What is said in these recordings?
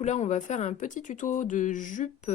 Là, on va faire un petit tuto de jupe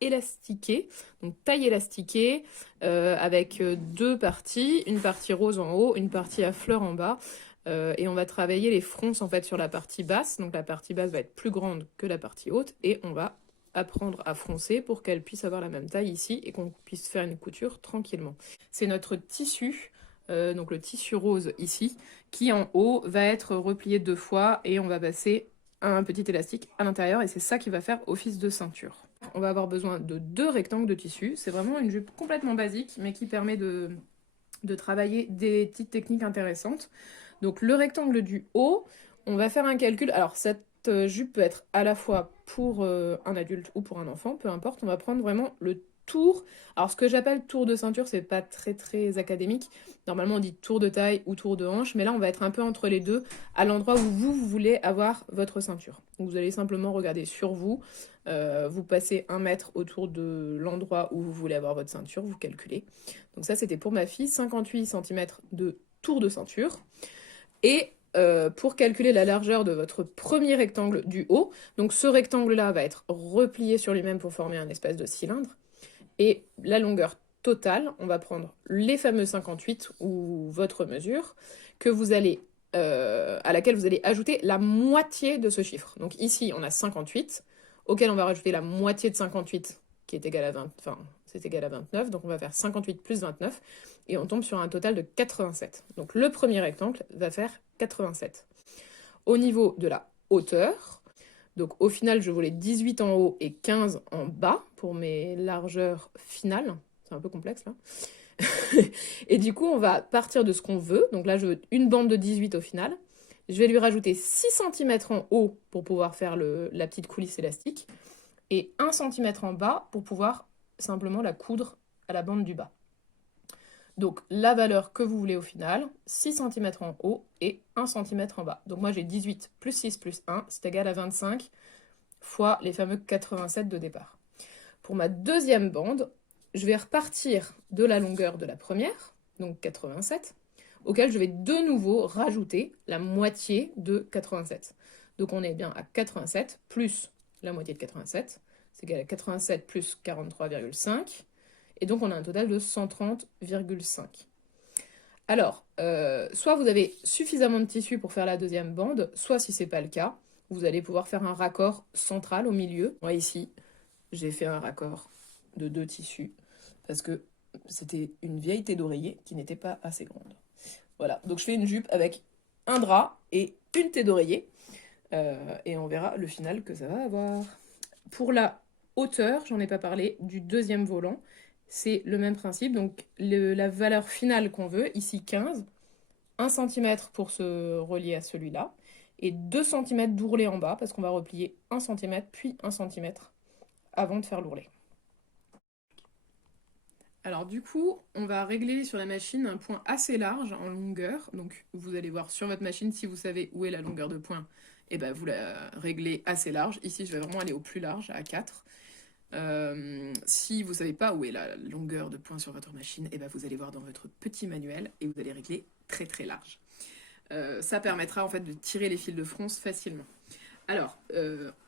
élastiquée, donc taille élastiquée, avec deux parties, une partie rose en haut, une partie à fleurs en bas. Et on va travailler les fronces en fait sur la partie basse, donc la partie basse va être plus grande que la partie haute, et on va apprendre à froncer pour qu'elle puisse avoir la même taille ici et qu'on puisse faire une couture tranquillement. C'est notre tissu, donc le tissu rose ici, qui en haut va être replié deux fois et on va passer un petit élastique à l'intérieur et c'est ça qui va faire office de ceinture. On va avoir besoin de deux rectangles de tissu. C'est vraiment une jupe complètement basique mais qui permet de travailler des petites techniques intéressantes. Donc le rectangle du haut, on va faire un calcul. Alors cette jupe peut être à la fois pour un adulte ou pour un enfant, peu importe. On va prendre vraiment le tour. Alors ce que j'appelle tour de ceinture, c'est pas très académique. Normalement on dit tour de taille ou tour de hanche, mais là on va être un peu entre les deux, à l'endroit où vous voulez avoir votre ceinture. Donc vous allez simplement regarder sur vous, vous passez 1 mètre autour de l'endroit où vous voulez avoir votre ceinture, vous calculez. Donc ça c'était pour ma fille, 58 cm de tour de ceinture. Et pour calculer la largeur de votre premier rectangle du haut, donc ce rectangle-là va être replié sur lui-même pour former un espèce de cylindre. Et la longueur totale, on va prendre les fameux 58 ou votre mesure, que vous allez, à laquelle vous allez ajouter la moitié de ce chiffre. Donc ici, on a 58, auquel on va rajouter la moitié de 58, qui est égal à 20, enfin, c'est égal à 29, donc on va faire 58 plus 29, et on tombe sur un total de 87. Donc le premier rectangle va faire 87. Au niveau de la hauteur, donc au final, je voulais 18 en haut et 15 en bas pour mes largeurs finales. C'est un peu complexe là. Et du coup, on va partir de ce qu'on veut. Donc là, je veux une bande de 18 au final. Je vais lui rajouter 6 cm en haut pour pouvoir faire la petite coulisse élastique. Et 1 cm en bas pour pouvoir simplement la coudre à la bande du bas. Donc la valeur que vous voulez au final, 6 cm en haut et 1 cm en bas. Donc moi j'ai 18 plus 6 plus 1, c'est égal à 25 fois les fameux 87 de départ. Pour ma deuxième bande, je vais repartir de la longueur de la première, donc 87, auquel je vais de nouveau rajouter la moitié de 87. Donc on est bien à 87 plus la moitié de 87, c'est égal à 87 plus 43,5, et donc on a un total de 130,5. Alors, soit vous avez suffisamment de tissu pour faire la deuxième bande, soit si c'est pas le cas, vous allez pouvoir faire un raccord central au milieu. Moi ici, j'ai fait un raccord de 2 tissus parce que c'était une vieille thé d'oreiller qui n'était pas assez grande. Voilà, donc je fais une jupe avec un drap et une thé d'oreiller et on verra le final que ça va avoir. Pour la hauteur, j'en ai pas parlé, du deuxième volant, c'est le même principe. Donc la valeur finale qu'on veut, ici 15, 1 cm pour se relier à celui-là, et 2 cm d'ourlet en bas, parce qu'on va replier 1 cm puis 1 cm avant de faire l'ourlet. Alors du coup, on va régler sur la machine un point assez large en longueur. Donc vous allez voir sur votre machine, si vous savez où est la longueur de point, et ben vous la réglez assez large. Ici, je vais vraiment aller au plus large, à 4. Si vous ne savez pas où est la longueur de point sur votre machine, et ben vous allez voir dans votre petit manuel et vous allez régler très large. Ça permettra en fait de tirer les fils de fronce facilement. Alors,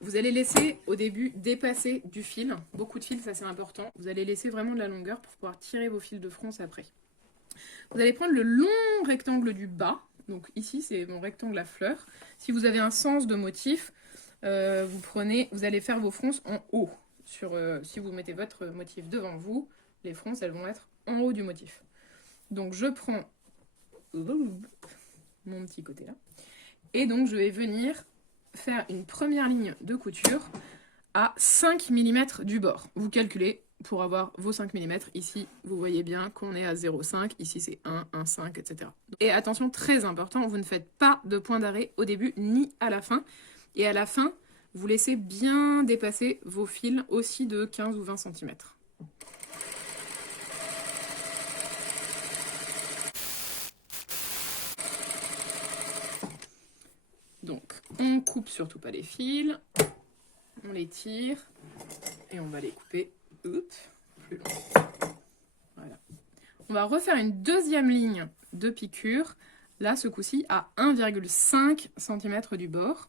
vous allez laisser au début dépasser du fil, beaucoup de fils, ça c'est important. Vous allez laisser vraiment de la longueur pour pouvoir tirer vos fils de fronce après. Vous allez prendre le long rectangle du bas, donc ici c'est mon rectangle à fleurs. Si vous avez un sens de motif, vous allez faire vos fronces en haut. Si vous mettez votre motif devant vous, les fronces elles vont être en haut du motif. Donc je prends mon petit côté là, et donc je vais venir faire une première ligne de couture à 5 mm du bord. Vous calculez pour avoir vos 5 mm. Ici, vous voyez bien qu'on est à 0,5. Ici, c'est 1, 1,5, etc. Et attention, très important, vous ne faites pas de point d'arrêt au début ni à la fin. Et à la fin, vous laissez bien dépasser vos fils aussi de 15 ou 20 cm. Donc, on coupe surtout pas les fils, on les tire et on va les couper plus loin. Voilà. On va refaire une deuxième ligne de piqûre, là ce coup-ci à 1,5 cm du bord.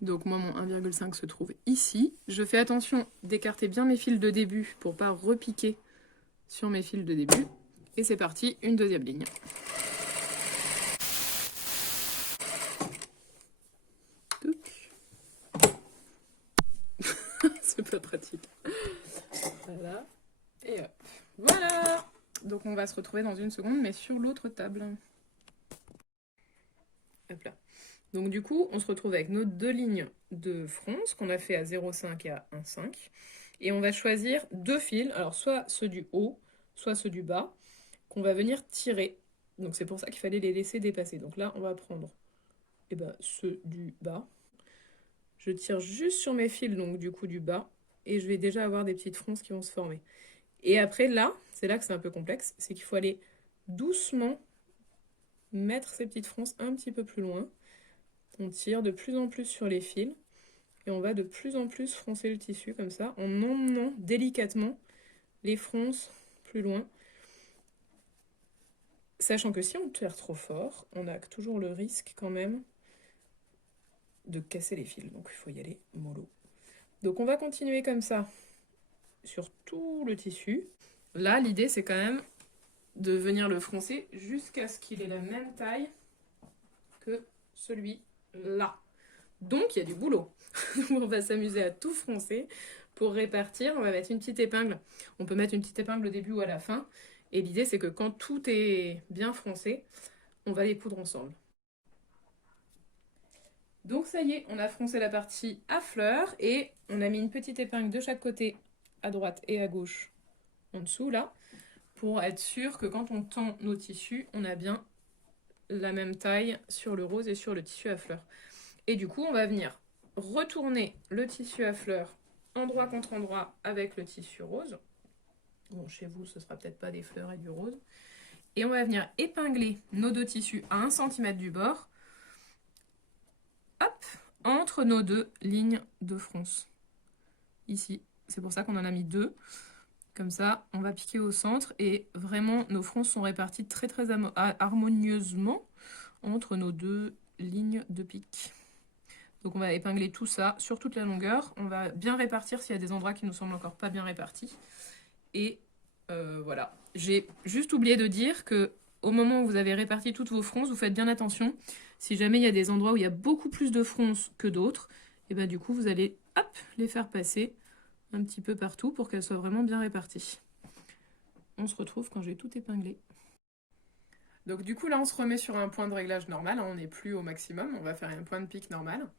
Donc moi, mon 1,5 se trouve ici. Je fais attention d'écarter bien mes fils de début pour pas repiquer sur mes fils de début. Et c'est parti, une deuxième ligne. C'est pas pratique. Voilà. Et hop. Voilà. Donc on va se retrouver dans une seconde, mais sur l'autre table. Hop là. Donc du coup, on se retrouve avec nos deux lignes de fronce qu'on a fait à 0,5 et à 1,5. Et on va choisir deux fils, alors soit ceux du haut, soit ceux du bas, qu'on va venir tirer. Donc c'est pour ça qu'il fallait les laisser dépasser. Donc là, on va prendre ceux du bas. Je tire juste sur mes fils, donc du coup du bas, et je vais déjà avoir des petites fronces qui vont se former. Et après là, c'est là que c'est un peu complexe, c'est qu'il faut aller doucement mettre ces petites fronces un petit peu plus loin. On tire de plus en plus sur les fils, et on va de plus en plus froncer le tissu comme ça, en emmenant délicatement les fronces plus loin. Sachant que si on tire trop fort, on a toujours le risque quand même de casser les fils, donc il faut y aller mollo. Donc on va continuer comme ça sur tout le tissu. Là, l'idée, c'est quand même de venir le froncer jusqu'à ce qu'il ait la même taille que celui-là. Donc, il y a du boulot. On va s'amuser à tout froncer. Pour répartir, on va mettre une petite épingle. On peut mettre une petite épingle au début ou à la fin. Et l'idée, c'est que quand tout est bien froncé, on va les coudre ensemble. Donc ça y est, on a froncé la partie à fleurs et on a mis une petite épingle de chaque côté, à droite et à gauche, en dessous là, pour être sûr que quand on tend nos tissus, on a bien la même taille sur le rose et sur le tissu à fleurs. Et du coup, on va venir retourner le tissu à fleurs endroit contre endroit avec le tissu rose. Bon, chez vous, ce sera peut-être pas des fleurs et du rose. Et on va venir épingler nos deux tissus à 1 cm du bord. Hop, entre nos deux lignes de fronce. Ici, c'est pour ça qu'on en a mis deux. Comme ça, on va piquer au centre et vraiment, nos fronces sont réparties très harmonieusement entre nos deux lignes de pique. Donc on va épingler tout ça sur toute la longueur. On va bien répartir s'il y a des endroits qui nous semblent encore pas bien répartis. Et voilà. J'ai juste oublié de dire que au moment où vous avez réparti toutes vos fronces, vous faites bien attention. Si jamais il y a des endroits où il y a beaucoup plus de fronces que d'autres, et bien du coup vous allez les faire passer un petit peu partout pour qu'elles soient vraiment bien réparties. On se retrouve quand j'ai tout épinglé. Donc du coup là on se remet sur un point de réglage normal, hein, on n'est plus au maximum, on va faire un point de pique normal.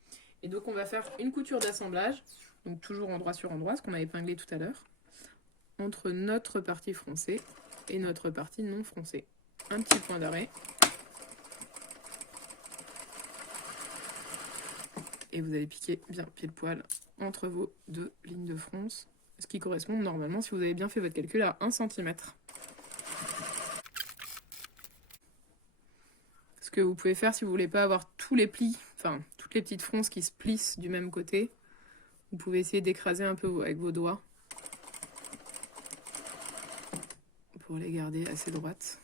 Et donc on va faire une couture d'assemblage, donc toujours endroit sur endroit, ce qu'on a épinglé tout à l'heure, entre notre partie froncée et notre partie non froncée. Un petit point d'arrêt. Et vous allez piquer bien pile poil entre vos deux lignes de fronce, ce qui correspond normalement, si vous avez bien fait votre calcul, à 1 cm. Ce que vous pouvez faire si vous voulez pas avoir tous les plis, enfin toutes les petites fronces qui se plissent du même côté, vous pouvez essayer d'écraser un peu avec vos doigts pour les garder assez droites.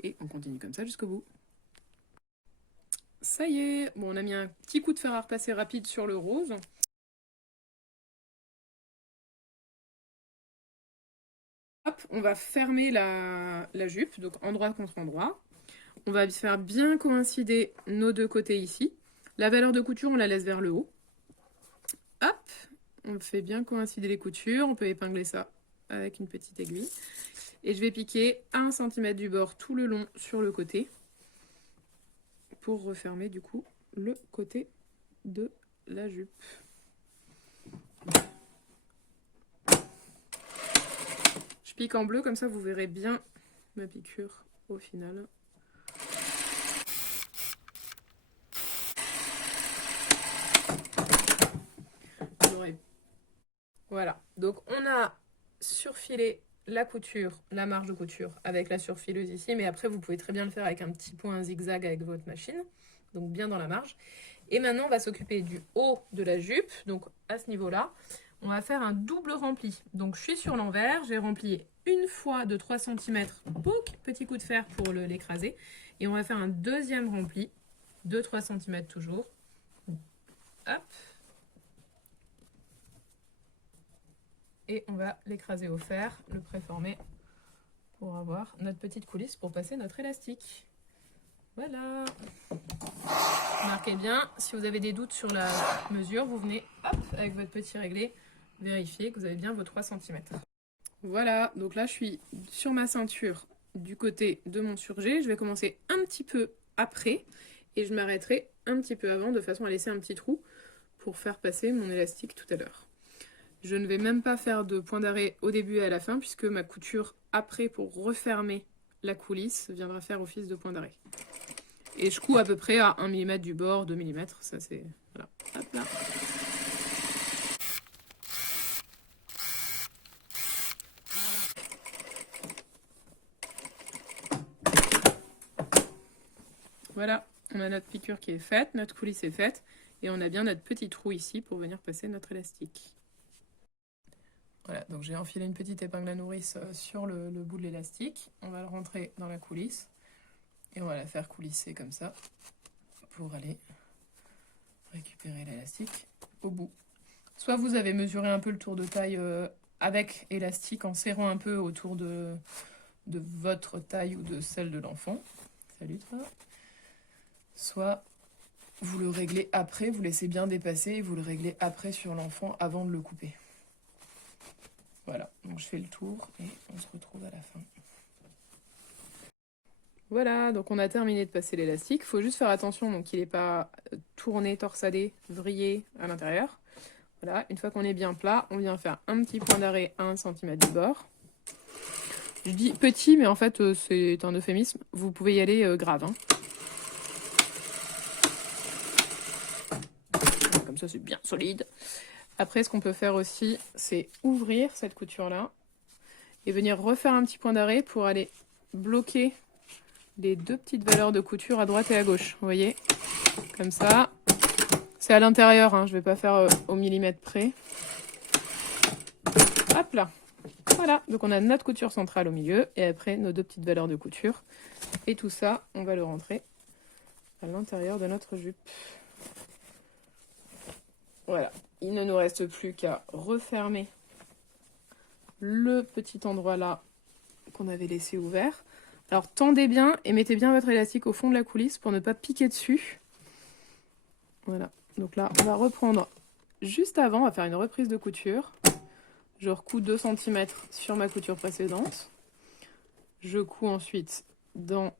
Et on continue comme ça jusqu'au bout. Ça y est, bon, on a mis un petit coup de fer à repasser rapide sur le rose. Hop, on va fermer la jupe, donc endroit contre endroit. On va faire bien coïncider nos deux côtés ici. La valeur de couture, on la laisse vers le haut. Hop, on fait bien coïncider les coutures. On peut épingler ça avec une petite aiguille. Et je vais piquer à 1 cm du bord tout le long sur le côté pour refermer du coup le côté de la jupe. Je pique en bleu, comme ça vous verrez bien ma piqûre au final. Voilà, donc on a surfilé la couture, la marge de couture avec la surfileuse ici, mais après vous pouvez très bien le faire avec un petit point zigzag avec votre machine, donc bien dans la marge. Et maintenant on va s'occuper du haut de la jupe, donc à ce niveau-là, on va faire un double rempli. Donc je suis sur l'envers, j'ai rempli une fois de 3 cm, petit coup de fer pour l'écraser. Et on va faire un deuxième rempli de 3 cm toujours. Hop. Et on va l'écraser au fer, le préformer pour avoir notre petite coulisse pour passer notre élastique. Voilà. Marquez bien, si vous avez des doutes sur la mesure, vous venez hop, avec votre petit réglé vérifier que vous avez bien vos 3 cm. Voilà, donc là je suis sur ma ceinture du côté de mon surjet. Je vais commencer un petit peu après et je m'arrêterai un petit peu avant de façon à laisser un petit trou pour faire passer mon élastique tout à l'heure. Je ne vais même pas faire de point d'arrêt au début et à la fin puisque ma couture après pour refermer la coulisse viendra faire office de point d'arrêt. Et je couds à peu près à 1 mm du bord, 2 mm, ça c'est... Voilà, hop là. Voilà, on a notre piqûre qui est faite, notre coulisse est faite, et on a bien notre petit trou ici pour venir passer notre élastique. Voilà, donc j'ai enfilé une petite épingle à nourrice sur le bout de l'élastique. On va le rentrer dans la coulisse, et on va la faire coulisser comme ça, pour aller récupérer l'élastique au bout. Soit vous avez mesuré un peu le tour de taille avec élastique en serrant un peu autour de votre taille ou de celle de l'enfant. Salut toi. Soit vous le réglez après, vous laissez bien dépasser et vous le réglez après sur l'enfant avant de le couper. Voilà, donc je fais le tour et on se retrouve à la fin. Voilà, donc on a terminé de passer l'élastique. Il faut juste faire attention donc qu'il n'est pas tourné, torsadé, vrillé à l'intérieur. Voilà, une fois qu'on est bien plat, on vient faire un petit point d'arrêt à 1 cm du bord. Je dis petit, mais en fait c'est un euphémisme. Vous pouvez y aller grave. Hein. Comme ça c'est bien solide. Après ce qu'on peut faire aussi, c'est ouvrir cette couture-là et venir refaire un petit point d'arrêt pour aller bloquer les deux petites valeurs de couture à droite et à gauche. Vous voyez? Comme ça. C'est à l'intérieur, hein, je ne vais pas faire au millimètre près. Hop là. Voilà, donc on a notre couture centrale au milieu et après nos deux petites valeurs de couture. Et tout ça, on va le rentrer à l'intérieur de notre jupe. Voilà, il ne nous reste plus qu'à refermer le petit endroit là qu'on avait laissé ouvert. Alors tendez bien et mettez bien votre élastique au fond de la coulisse pour ne pas piquer dessus. Voilà, donc là on va reprendre juste avant, on va faire une reprise de couture. Je recouds 2 cm sur ma couture précédente. Je couds ensuite dans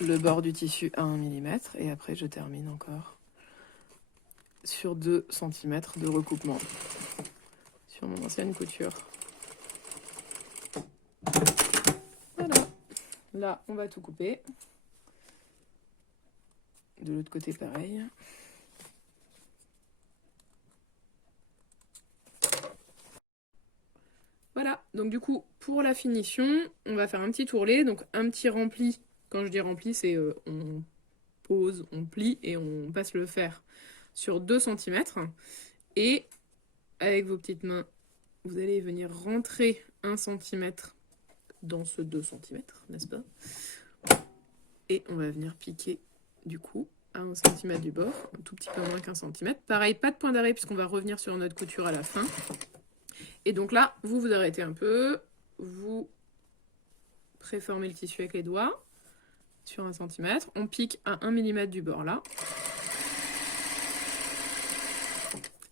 le bord du tissu à 1 mm et après je termine encore sur 2 cm de recoupement sur mon ancienne couture. Voilà. Là, on va tout couper. De l'autre côté, pareil. Voilà, donc du coup, pour la finition, on va faire un petit tourlet, donc un petit rempli. Quand je dis rempli, c'est on pose, on plie et on passe le fer sur 2 cm. Et avec vos petites mains, vous allez venir rentrer 1 cm dans ce 2 cm, n'est-ce pas? Et on va venir piquer du coup à 1 cm du bord, un tout petit peu moins qu'1 cm. Pareil, pas de point d'arrêt puisqu'on va revenir sur notre couture à la fin. Et donc là, vous vous arrêtez un peu, vous préformez le tissu avec les doigts sur 1 cm. On pique à 1 mm du bord là.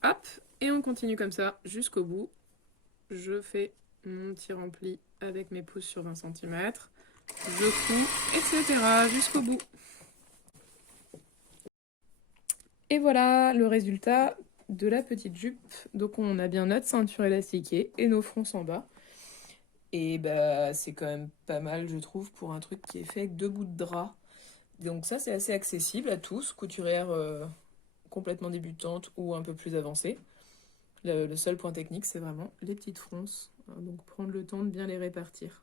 Hop, et on continue comme ça jusqu'au bout. Je fais mon petit rempli avec mes pouces sur 20 cm. Je couds, etc. jusqu'au bout. Et voilà le résultat de la petite jupe. Donc on a bien notre ceinture élastiquée et nos fronces en bas. Et bah c'est quand même pas mal je trouve pour un truc qui est fait avec 2 bouts de drap. Donc ça c'est assez accessible à tous, couturières complètement débutantes ou un peu plus avancées. Le seul point technique c'est vraiment les petites fronces. Donc prendre le temps de bien les répartir.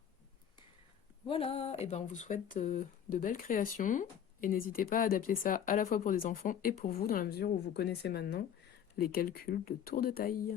Voilà, et ben on vous souhaite de belles créations. Et n'hésitez pas à adapter ça à la fois pour des enfants et pour vous, dans la mesure où vous connaissez maintenant les calculs de tour de taille.